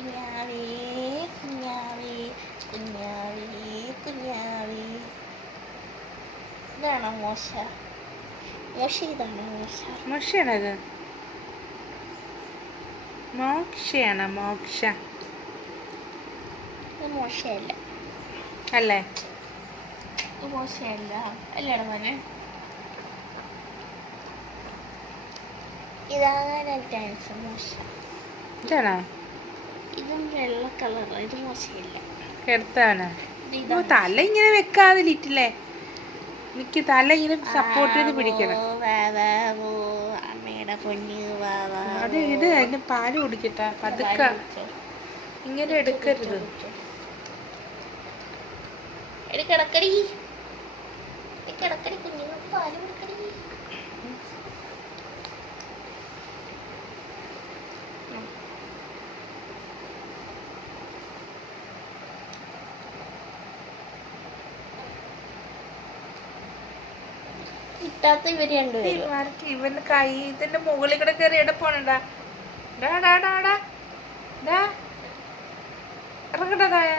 കുഞ്ഞാവേ കുഞ്ഞാവേ കുഞ്ഞാവേ കുഞ്ഞാവേ. ഇതാണോ മോശ? ഇതാണോ മോശ? മോശയാണത്. മോക്ഷയാണ് മോക്ഷ. ഇത് മോശമല്ല അല്ലേ? ഇത് മോശമല്ല അല്ലേടാ മോനെ? ഇതാകാനായിട്ടാണ് മോശ. ഇതാണോ? ഇതും വെള്ള കളർ. ഇത് മോശമില്ല. എടുത്താണ്. തല ഇങ്ങനെ വെക്കാതെ ലിറ്റില്ലേ, എനിക്ക് തല ഇങ്ങനെ സപ്പോർട്ട് ചെയ്ത് പിടിക്കണം. അമ്മയുടെ പൊന്നു അത് ഇട്, അതിന് പാല് കുടിക്കട്ടെ പതുക്കെ. ഇങ്ങനെ എടുക്കരുത്. കിടക്കടി കിടക്കടി കുഞ്ഞുങ്ങൾക്ക് പാല് കൊടുക്കടി. കിട്ടാത്ത ഇവര് രണ്ടുപേരും ഇവന്റെ കൈ ഇതിന്റെ മുകളിൽ കൂടെ കയറി എവിടെ പോണണ്ടാ? ഇറങ്ങട്ടാ താഴെ.